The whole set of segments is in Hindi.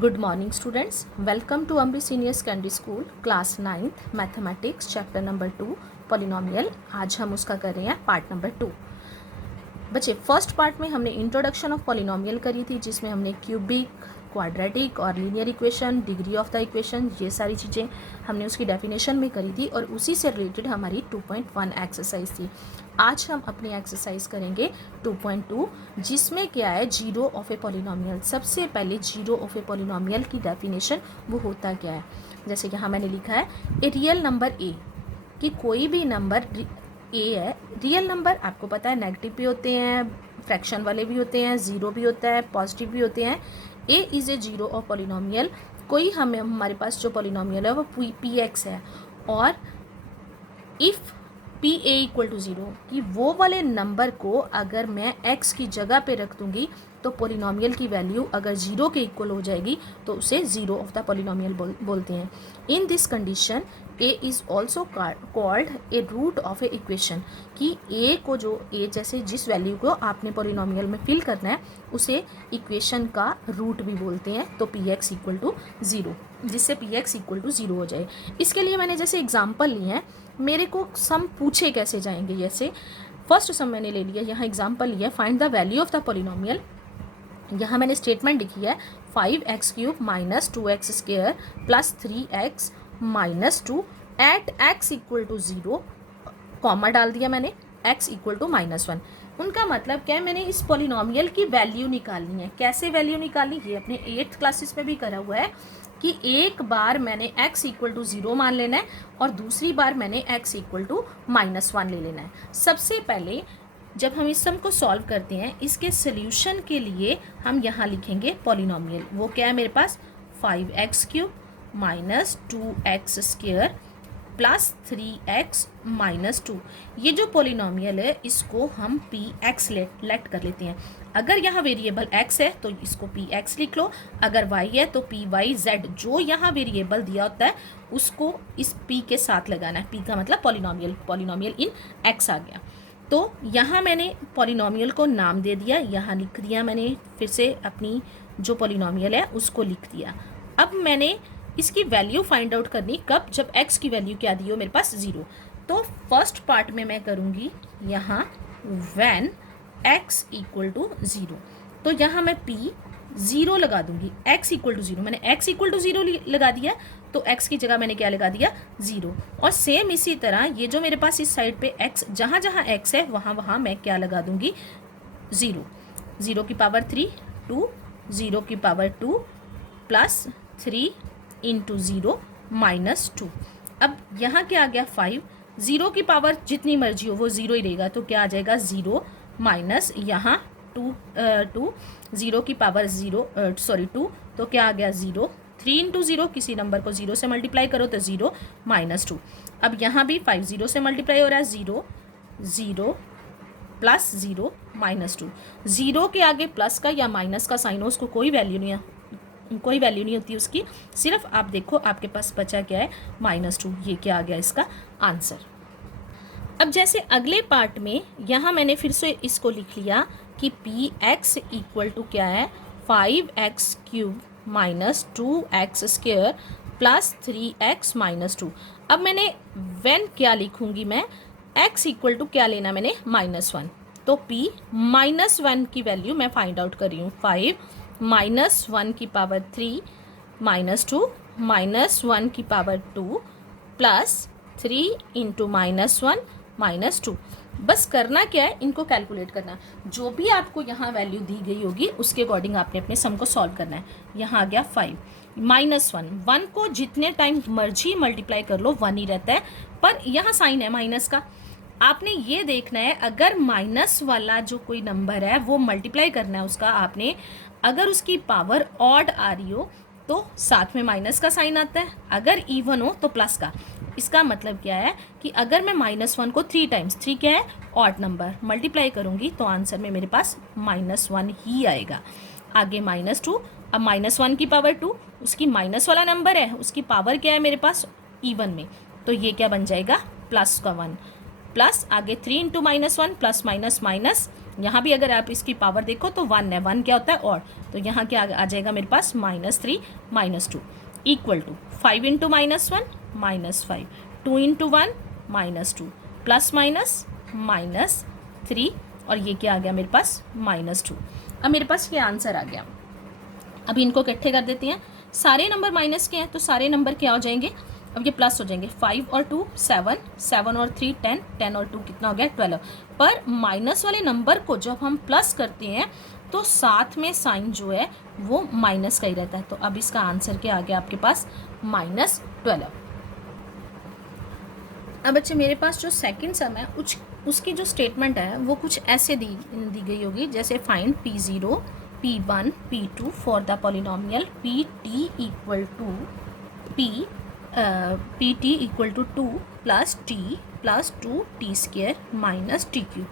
Good morning students, welcome to Ambi Senior Secondary School class 9th mathematics chapter number 2 polynomial. आज हम उसका कर रहे हैं पार्ट नंबर 2। बच्चे फर्स्ट पार्ट में हमने इंट्रोडक्शन ऑफ पॉलिनोमियल करी थी जिसमें हमने क्यूबिक, क्वाड्रेटिक और linear equation, degree of the equation, ये सारी चीज़ें हमने उसकी डेफिनेशन में करी थी और उसी से रिलेटेड हमारी 2.1 एक्सरसाइज थी। आज हम अपनी एक्सरसाइज करेंगे 2.2 जिसमें क्या है जीरो ऑफ ए पॉलिनोमियल। सबसे पहले जीरो ऑफ ए पॉलिनोमियल की डेफिनेशन वो होता क्या है, जैसे यहाँ मैंने लिखा है ए रियल नंबर ए, कि कोई भी नंबर ए है। रियल नंबर आपको पता है नेगेटिव भी होते हैं, फ्रैक्शन वाले भी होते हैं, ज़ीरो भी होता है, पॉजिटिव भी होते हैं। A is a zero of polynomial. कोई हमारे पास जो पॉलिनोमियल है वो पी एक्स है और if P a equal to zero, कि वो वाले नंबर को अगर मैं एक्स की जगह पे रख दूँगी तो पॉलिनोमियल की वैल्यू अगर ज़ीरो के इक्वल हो जाएगी तो उसे ज़ीरो ऑफ द पॉलिनोमियल बोलते हैं। In this condition a is also called a root of a equation, कि ए को जो ए जैसे जिस वैल्यू को आपने पॉलिनोमियल में फिल करना है उसे इक्वेशन का रूट भी बोलते हैं। तो P X equal to zero, जिससे P X equal to zero हो जाए। इसके लिए मैंने जैसे एग्जाम्पल लिए हैं, मेरे को सम पूछे कैसे जाएंगे। जैसे फर्स्ट सम मैंने ले लिया, यहाँ एग्जाम्पल लिया find the value of the polynomial. यहाँ मैंने स्टेटमेंट लिखी है 5x³ minus 2x² plus 3x minus 2 at x equal to zero, comma डाल दिया मैंने, x इक्वल टू -1। उनका मतलब क्या है, मैंने इस पॉलिनोमियल की वैल्यू निकालनी है। कैसे वैल्यू निकालनी, ये अपने 8th क्लासेस में भी करा हुआ है कि एक बार मैंने x इक्वल टू ज़ीरो मान लेना है और दूसरी बार मैंने x इक्वल टू -1 ले लेना है। सबसे पहले जब हम इस सम को सॉल्व करते हैं, इसके सोल्यूशन के लिए हम यहाँ लिखेंगे पॉलिनोमियल। वो क्या है मेरे पास 5x³ minus 2x² plus 3x minus 2। ये जो पॉलिनोमियल है इसको हम px लेट कर लेते हैं। अगर यहाँ वेरिएबल x है तो इसको px लिख लो, अगर y है तो py/z, जो यहाँ वेरिएबल दिया होता है उसको इस p के साथ लगाना है। p का मतलब पॉलिनोमियल इन x आ गया। तो यहाँ मैंने पॉलिनोमियल को नाम दे दिया, यहाँ लिख दिया मैंने, फिर से अपनी जो पॉलिनोमियल है उसको लिख दिया। अब मैंने इसकी वैल्यू फाइंड आउट करनी कब, जब x की वैल्यू क्या दी हो मेरे पास ज़ीरो। तो फर्स्ट पार्ट में मैं करूँगी यहाँ when x equal to zero, तो यहाँ मैं p ज़ीरो लगा दूंगी, x इक्वल टू ज़ीरो। मैंने x इक्वल टू ज़ीरो लगा दिया तो x की जगह मैंने क्या लगा दिया ज़ीरो। और सेम इसी तरह ये जो मेरे पास इस साइड पे x, जहाँ जहाँ x है वहाँ वहाँ मैं क्या लगा दूंगी ज़ीरो। 0 की पावर 3 2, 0 की पावर 2 प्लस 3 इंटू 0 माइनस 2। अब यहाँ क्या आ गया 5, 0 की पावर जितनी मर्जी हो वो ज़ीरो ही रहेगा, तो क्या आ जाएगा 0 माइनस यहाँ 2 0 की पावर 2, तो क्या आ गया 0। 3 इंटू 0, किसी नंबर को 0 से मल्टीप्लाई करो तो 0 माइनस 2। अब यहाँ भी 5 0 से मल्टीप्लाई हो रहा है, 0 0 प्लस 0 माइनस 2। 0 के आगे प्लस का या माइनस का साइन हो उसको कोई वैल्यू नहीं होती उसकी। सिर्फ आप देखो आपके पास बचा क्या है -2। ये क्या आ गया इसका आंसर। अब जैसे अगले पार्ट में यहाँ मैंने फिर से इसको लिख लिया कि px इक्वल टू क्या है 5x³ minus 2x² plus 3x minus 2। अब मैंने व्हेन क्या लिखूँगी, मैं x इक्वल टू क्या लेना मैंने -1, तो p -1 की वैल्यू मैं फाइंड आउट कर रही हूँ। 5 -1 की पावर 3 माइनस 2 -1 की पावर 2 प्लस 3 इंटू -1 माइनस 2। बस करना क्या है, इनको कैलकुलेट करना। जो भी आपको यहाँ वैल्यू दी गई होगी उसके अकॉर्डिंग आपने अपने सम को सॉल्व करना है। यहाँ आ गया 5 -1 को जितने टाइम मर्जी मल्टीप्लाई कर लो 1 ही रहता है, पर यहाँ साइन है माइनस का। आपने ये देखना है अगर माइनस वाला जो कोई नंबर है वो मल्टीप्लाई करना है उसका आपने, अगर उसकी पावर ऑड आ रही हो तो साथ में माइनस का साइन आता है, अगर इवन हो तो प्लस का। इसका मतलब क्या है कि अगर मैं -1 को 3 टाइम्स, 3 क्या है ऑड नंबर, मल्टीप्लाई करूँगी तो आंसर में मेरे पास -1 ही आएगा। आगे -2, अब -1 की पावर 2, उसकी माइनस वाला नंबर है, उसकी पावर क्या है मेरे पास इवन में, तो ये क्या बन जाएगा +1 प्लस आगे 3 इंटू -1 प्लस माइनस माइनस, यहाँ भी अगर आप इसकी पावर देखो तो 1 है, 1 क्या होता है और, तो यहाँ क्या आ जाएगा मेरे पास -3 -2 equal to 5 into -1 -5, 2 into 1 -2 plus minus -3 और ये क्या आ गया मेरे पास -2। अब मेरे पास ये आंसर आ गया। अब इनको इकट्ठे कर देते हैं, सारे नंबर माइनस के हैं तो सारे नंबर क्या हो जाएंगे, अब ये प्लस हो जाएंगे। 5 और 2 7, 7 और 3 10, 10 और 2 कितना हो गया 12। पर माइनस वाले नंबर को जब हम प्लस करते हैं तो साथ में साइन जो है वो माइनस का ही रहता है। तो अब इसका आंसर क्या आ गया आपके पास -12। अब बच्चे मेरे पास जो सेकंड सम है उसकी जो स्टेटमेंट है वो कुछ ऐसे दी गई होगी, जैसे find P0 P1 P2 for the polynomial PT equal to PT equal to 2 plus T plus 2T square minus TQ।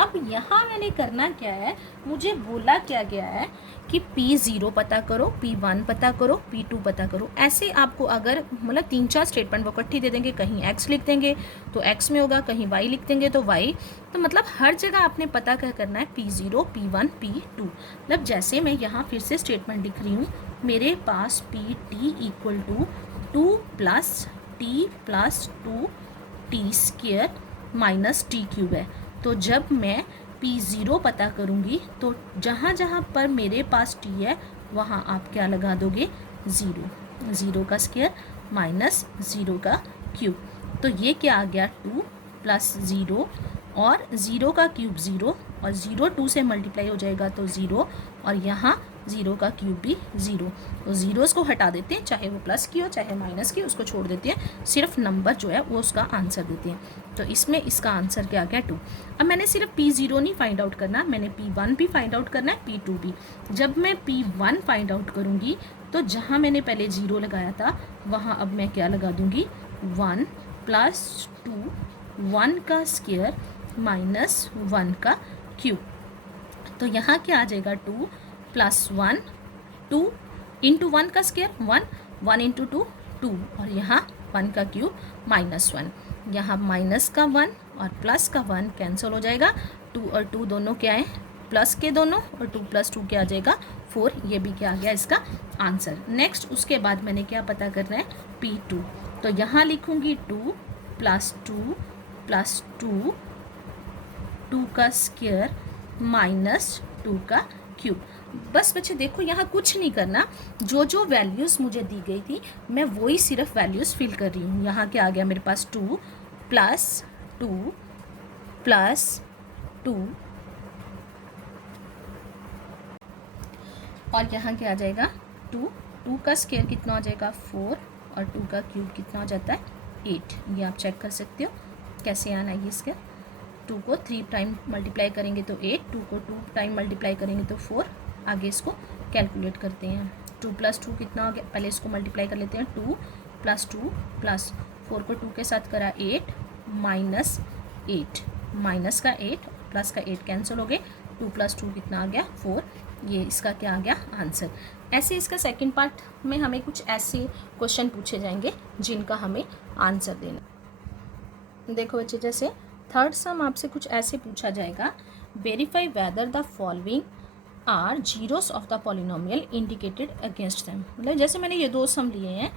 अब यहाँ मैंने करना क्या है, मुझे बोला क्या गया है कि P0 पता करो, P1 पता करो, P2 पता करो। ऐसे आपको अगर मतलब 3-4 स्टेटमेंट वो इकट्ठी दे देंगे, कहीं x लिख देंगे तो x में होगा, कहीं y लिख देंगे तो y, तो मतलब हर जगह आपने पता क्या करना है P0 P1 P2। मतलब जैसे मैं यहाँ फिर से स्टेटमेंट लिख रही हूँ, मेरे पास PT equal to 2 plus T plus 2T square minus T cube है। तो जब मैं P0 पता करूँगी तो जहाँ जहाँ पर मेरे पास T है वहाँ आप क्या लगा दोगे 0, 0 का स्क्वायर माइनस 0 का क्यूब। तो ये क्या आ गया 2 प्लस 0 और 0 का क्यूब 0 और 0 2 से मल्टीप्लाई हो जाएगा तो 0 और यहाँ 0 का क्यूब भी 0। तो ज़ीरोज़ को हटा देते हैं, चाहे वो प्लस की हो चाहे माइनस की, उसको छोड़ देते हैं, सिर्फ नंबर जो है वो उसका आंसर देते हैं। तो इसमें इसका आंसर क्या आ गया 2। अब मैंने सिर्फ P0 नहीं फाइंड आउट करना, मैंने P1 भी फाइंड आउट करना है, P2 भी। जब मैं P1 फाइंड आउट करूँगी तो जहाँ मैंने पहले 0 लगाया था वहाँ अब मैं क्या लगा दूँगी 1 प्लस 2 1 का स्क्वायर माइनस 1 का क्यूब। तो यहाँ क्या आ जाएगा 2 प्लस 1 2 इंटू 1 का स्क्वायर 1, 1 इंटू 2 2 और यहाँ 1 का क्यूब -1। यहाँ माइनस का 1 और प्लस का 1 कैंसिल हो जाएगा, 2 और 2 दोनों क्या है प्लस के दोनों, और 2 प्लस 2 क्या आ जाएगा 4। ये भी क्या आ गया इसका आंसर। नेक्स्ट उसके बाद मैंने क्या पता करना है P2। तो यहाँ लिखूँगी 2 प्लस 2 प्लस 2 2 का स्क्वायर माइनस 2 का क्यूब। बस बच्चे देखो यहाँ कुछ नहीं करना, जो जो वैल्यूज़ मुझे दी गई थी मैं वही सिर्फ वैल्यूज़ फिल कर रही हूँ। यहाँ क्या आ गया मेरे पास 2 प्लस 2 प्लस 2 और यहाँ क्या आ जाएगा 2, 2 का स्क्वायर कितना हो जाएगा 4 और 2 का क्यूब कितना हो जाता है 8। ये आप चेक कर सकते हो कैसे आना है इसका। 2 को 3 टाइम मल्टीप्लाई करेंगे तो 8, 2 को 2 टाइम मल्टीप्लाई करेंगे तो 4। आगे इसको कैलकुलेट करते हैं। 2 प्लस 2 कितना हो गया, पहले इसको मल्टीप्लाई कर लेते हैं। 2 प्लस 2 प्लस 4 को 2 के साथ करा 8 माइनस 8, माइनस का 8 प्लस का 8 कैंसिल हो गए। 2 प्लस 2 कितना आ गया 4। ये इसका क्या आ गया आंसर। ऐसे इसका सेकंड पार्ट में हमें कुछ ऐसे क्वेश्चन पूछे जाएंगे जिनका हमें आंसर देना। देखो बच्चे जैसे थर्ड सम आपसे कुछ ऐसे पूछा जाएगा, verify whether the following are zeros of the polynomial indicated against them. मतलब जैसे मैंने ये 2 सम लिए हैं,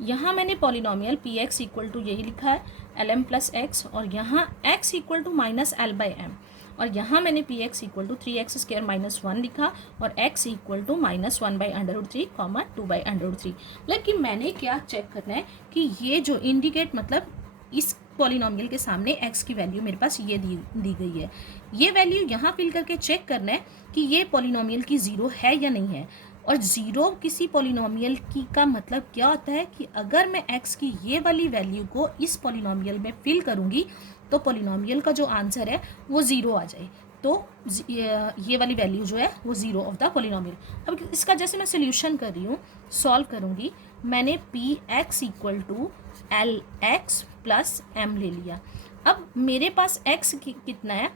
यहाँ मैंने पॉलिनोमियल Px इक्वल टू यही लिखा है Lm प्लस एक्स, और यहाँ x equal to minus L/m, और यहाँ मैंने Px equal to 3x square minus 1 लिखा और x इक्वल टू -1/√3 कॉमा 2/√3। लेकिन मैंने क्या चेक करना है कि ये जो इंडिकेट मतलब इस पॉलिनोमियल के सामने x की वैल्यू मेरे पास ये दी गई है, ये वैल्यू यहाँ फिल करके चेक करना है कि ये पॉलिनोमियल की 0 है या नहीं है। और 0 किसी पॉलिनोमियल की का मतलब क्या होता है कि अगर मैं x की ये वाली वैल्यू को इस पॉलिनोमियल में फिल करूँगी तो पॉलिनोमियल का जो आंसर है वो 0 आ जाए। तो ये वाली वैल्यू जो है वो 0 ऑफ द पॉलिनोमियल। अब इसका जैसे मैं सोल्यूशन कर रही हूँ, सॉल्व करूँगी, मैंने Px equal to Lx plus m ले लिया। अब मेरे पास x कितना है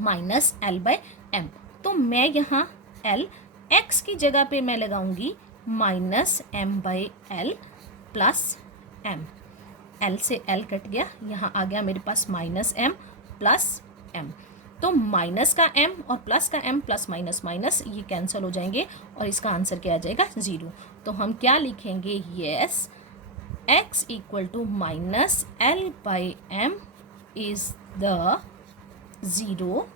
-L/m, तो मैं यहाँ L x की जगह पे मैं लगाऊंगी -m/L प्लस m। L से L कट गया, यहाँ आ गया मेरे पास -m प्लस m। तो माइनस का m और प्लस का m, प्लस माइनस माइनस ये कैंसिल हो जाएंगे और इसका आंसर क्या आ जाएगा 0। तो हम क्या लिखेंगे, yes x equal to minus l by m is the 0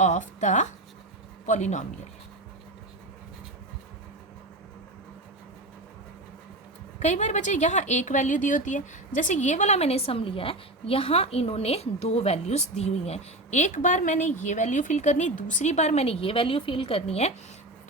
of the polynomial. कई बार बच्चे यहाँ एक वैल्यू दी होती है, जैसे ये वाला मैंने सम लिया है, यहाँ इन्होंने दो वैल्यूज़ दी हुई हैं। एक बार मैंने ये वैल्यू फिल करनी, दूसरी बार मैंने ये वैल्यू फिल करनी है।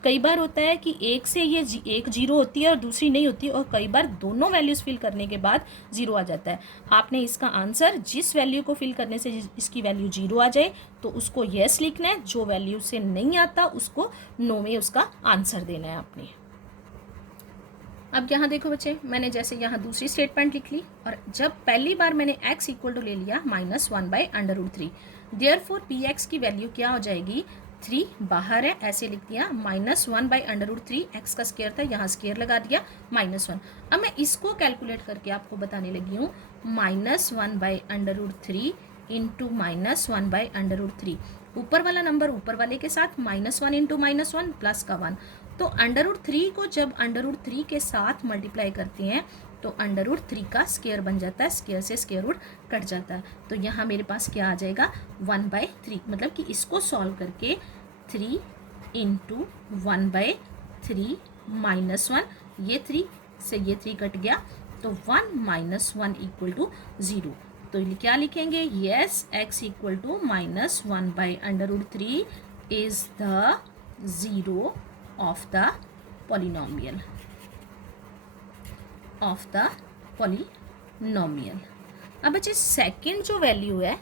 कई बार होता है कि एक से ये एक जीरो होती है और दूसरी नहीं होती, और कई बार दोनों वैल्यूज़ फिल करने के बाद जीरो आ जाता है। आपने इसका आंसर जिस वैल्यू को फिल करने से इसकी वैल्यू जीरो आ जाए तो उसको यस लिखना है, जो वैल्यू से नहीं आता उसको नो में उसका आंसर देना है आपने। अब यहाँ देखो बच्चे, मैंने जैसे यहाँ दूसरी स्टेटमेंट लिख ली, और जब पहली बार मैंने x इक्वल टू ले लिया -1/√3, देयरफॉर px की वैल्यू क्या हो जाएगी, 3 बाहर है ऐसे लिख दिया, -1/√3, x का स्क्वायर था यहाँ स्क्वायर लगा दिया -1। अब मैं इसको कैलकुलेट करके आपको बताने लगी हूँ, -1/√3 इंटू -1/√3, ऊपर वाला नंबर ऊपर वाले के साथ, -1 इंटू -1 प्लस का 1। तो √3 को जब √3 के साथ मल्टीप्लाई करते हैं तो √3 का स्क्वायर बन जाता है, स्क्वायर से स्क्वायर रूट कट जाता है। तो यहाँ मेरे पास क्या आ जाएगा 1/3, मतलब कि इसको सॉल्व करके 3 इंटू 1/3 -1, ये 3 से ये 3 कट गया तो 1 - 1 इक्वल टू 0। तो क्या लिखेंगे, yes x equal to -1/√3 is the 0 of the polynomial, of the polynomial। अब बच्चे सेकंड जो वैल्यू है,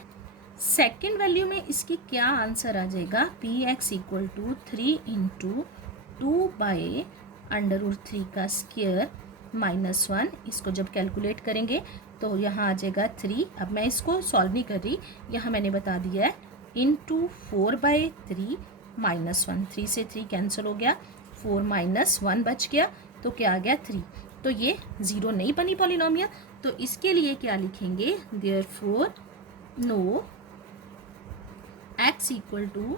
सेकंड वैल्यू में इसकी क्या आंसर आ जाएगा, px इक्वल टू 3 इंटू 2/√3 का स्क्वायर -1। इसको जब कैलकुलेट करेंगे तो यहाँ आ जाएगा 3। अब मैं इसको सॉल्व नहीं कर रही, यहाँ मैंने बता दिया है, इंटू 4/3 -1, 3 से 3 कैंसिल हो गया, 4 - 1 बच गया, तो क्या आ गया 3। तो ये 0 नहीं बनी पॉलिनोमियल, तो इसके लिए क्या लिखेंगे, therefore no x equal to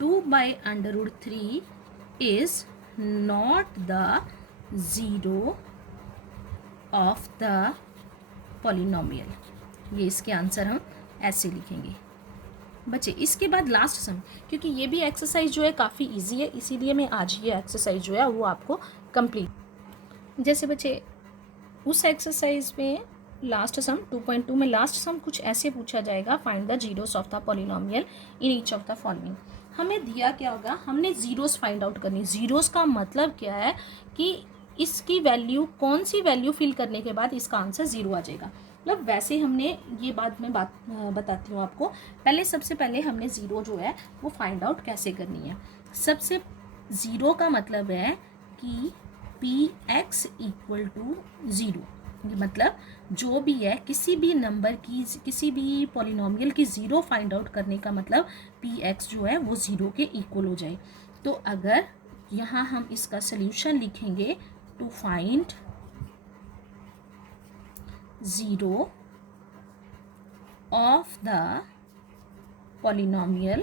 2/√3 is not the 0 of the polynomial. ये इसके आंसर हम ऐसे लिखेंगे बच्चे। इसके बाद लास्ट सम, क्योंकि ये भी एक्सरसाइज जो है काफ़ी इजी है, इसीलिए मैं आज ये एक्सरसाइज जो है वो आपको कंप्लीट। जैसे बच्चे उस एक्सरसाइज में लास्ट सम 2.2 में लास्ट सम कुछ ऐसे पूछा जाएगा, find the zeros of the polynomial in each of the following. हमें दिया क्या होगा, हमने जीरोस फाइंड आउट करनी। जीरोस का मतलब क्या है कि इसकी वैल्यू, कौन सी वैल्यू फिल करने के बाद इसका आंसर 0 आ जाएगा। मतलब वैसे हमने ये बात मैं बताती हूँ आपको। पहले सबसे पहले हमने ज़ीरो जो है वो फाइंड आउट कैसे करनी है। सबसे ज़ीरो का मतलब है कि px इक्वल टू 0, मतलब जो भी है किसी भी नंबर की, किसी भी पॉलिनोमियल की 0 फाइंड आउट करने का मतलब px जो है वो 0 के इक्वल हो जाए। तो अगर यहाँ हम इसका सल्यूशन लिखेंगे, to find 0 of the polynomial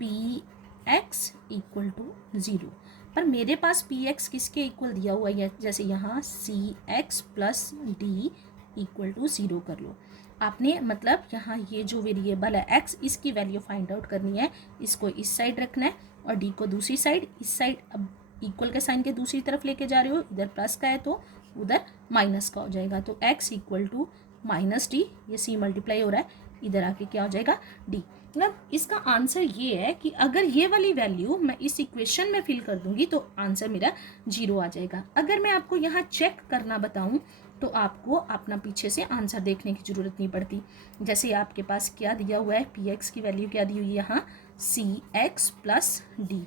px equal to 0। पर मेरे पास px किसके इक्वल दिया हुआ है, जैसे यहाँ cx plus d equal to 0 कर लो आपने। मतलब यहाँ ये जो वेरिएबल है x, इसकी वैल्यू फाइंड आउट करनी है, इसको इस साइड रखना है और d को दूसरी साइड। इस साइड अब इक्वल के साइन के दूसरी तरफ लेके जा रहे हो, इधर प्लस का है तो उधर माइनस का हो जाएगा। तो x इक्वल टू -d, ये c मल्टीप्लाई हो रहा है, इधर आके क्या हो जाएगा d। मतलब इसका आंसर ये है कि अगर ये वाली वैल्यू मैं इस इक्वेशन में फिल कर दूंगी तो आंसर मेरा 0 आ जाएगा। अगर मैं आपको यहाँ चेक करना बताऊँ तो आपको अपना पीछे से आंसर देखने की ज़रूरत नहीं पड़ती। जैसे आपके पास क्या दिया हुआ है, px की वैल्यू क्या दी हुई है यहाँ, cx प्लस d।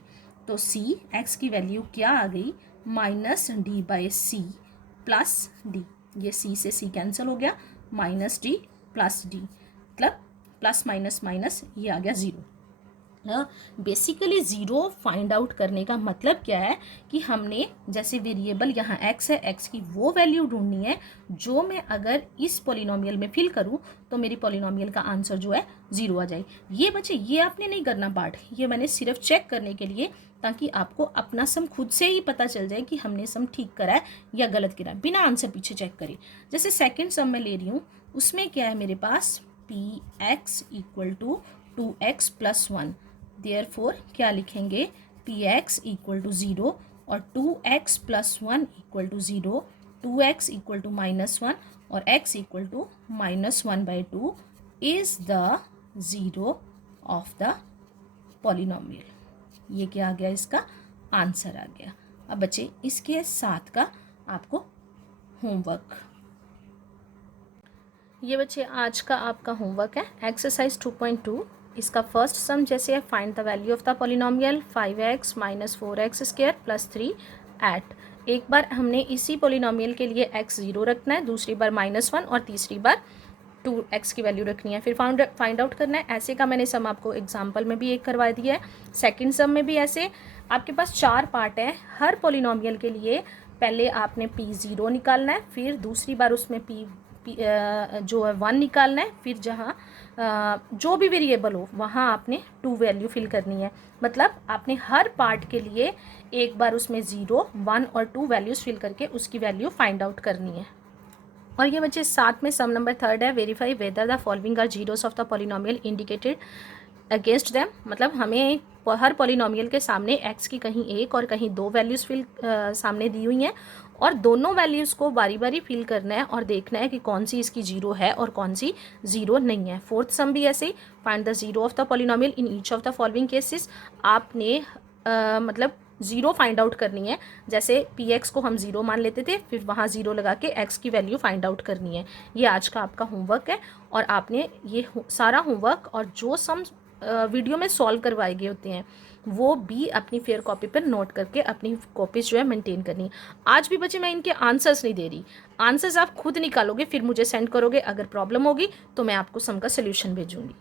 तो cx की वैल्यू क्या आ गई, -d/c प्लस d। ये c से c कैंसिल हो गया, -d प्लस d, मतलब प्लस माइनस माइनस ये आ गया 0। बेसिकली ज़ीरो फाइंड आउट करने का मतलब क्या है कि हमने जैसे वेरिएबल यहाँ x है, x की वो वैल्यू ढूंढनी है जो मैं अगर इस पॉलिनोमियल में फिल करूँ तो मेरी पॉलिनोमियल का आंसर जो है ज़ीरो आ जाए। ये बच्चे ये आपने नहीं करना पार्ट, ये मैंने सिर्फ चेक करने के लिए, ताकि आपको अपना सम खुद से ही पता चल जाए कि हमने सम ठीक करा है या गलत करा है, बिना आंसर पीछे चेक करे। जैसे सेकेंड सम मैं ले रही हूँ, उसमें क्या है मेरे पास px equal to 2x plus 1। Therefore क्या लिखेंगे, px इक्वल टू 0 और 2x plus 1 equal to 0, 2x equal to -1 और x equal to -1/2 is the zero of the polynomial. ये क्या आ गया, इसका आंसर आ गया। अब बच्चे इसके साथ का आपको होमवर्क, ये बच्चे आज का आपका होमवर्क है एक्सरसाइज 2.2। इसका फर्स्ट सम जैसे है, find the value of the polynomial 5x - 4x square plus 3 at. एक बार हमने इसी पॉलिनोमियल के लिए x 0 रखना है, दूसरी बार -1 और तीसरी बार 2x की वैल्यू रखनी है, फिर फाइंड आउट करना है। ऐसे का मैंने सम आपको एग्जाम्पल में भी एक करवा दिया है। सेकेंड सम में भी ऐसे आपके पास 4 पार्ट है। हर पॉलिनोमियल के लिए पहले आपने p0 निकालना है, फिर दूसरी बार उसमें p जो है 1 निकालना है, फिर जहाँ जो भी वेरिएबल हो वहाँ आपने 2 वैल्यू फिल करनी है। मतलब आपने हर पार्ट के लिए एक बार उसमें 0, 1 और 2 वैल्यूज़ फिल करके उसकी वैल्यू फाइंड आउट करनी है। और ये बच्चे साथ में सम नंबर 3 है, verify whether the following are zeros of the polynomial indicated against them. मतलब हमें हर पॉलिनोमियल के सामने x की कहीं एक और कहीं 2 वैल्यूज़ फिल सामने दी हुई हैं और दोनों वैल्यूज़ को बारी बारी फिल करना है और देखना है कि कौन सी इसकी 0 है और कौन सी 0 नहीं है। फोर्थ सम भी ऐसे ही, find the zero of the polynomial in each of the following cases. आपने मतलब 0 फाइंड आउट करनी है। जैसे px को हम 0 मान लेते थे, फिर वहाँ 0 लगा के x की वैल्यू फाइंड आउट करनी है। ये आज का आपका होमवर्क है और आपने ये सारा होमवर्क और जो सम वीडियो में सॉल्व करवाए गए होते हैं वो भी अपनी फेयर कॉपी पर नोट करके अपनी कॉपीज जो है मेंटेन करनी है। आज भी बच्चे मैं इनके आंसर्स नहीं दे रही, आंसर्स आप खुद निकालोगे, फिर मुझे सेंड करोगे। अगर प्रॉब्लम होगी तो मैं आपको सम का सोल्यूशन भेजूँगी।